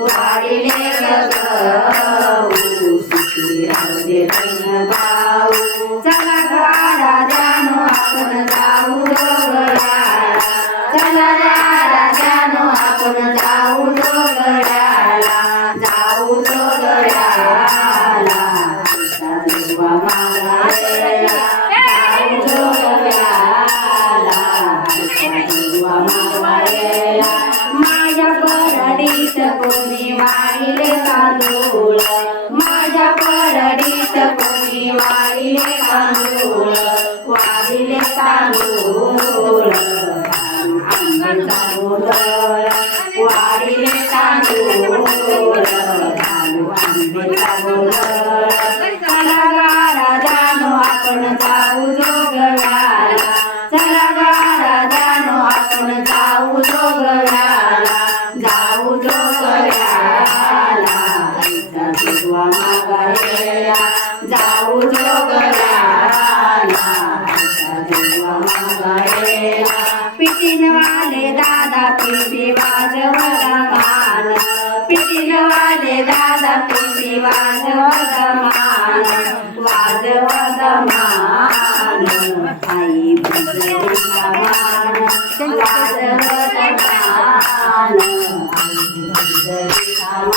वाढिले माझ्या परडीत कोणी वाहिले तांदूळ माझ्या परडीत कोणी वाहिले तांदूळ वाहिले तांदूळ. अंगण तांदूळ. तांदूळ वाजवदमान वाजवदमान आई बुजरीमान वाजवदमान आई बुजरीमान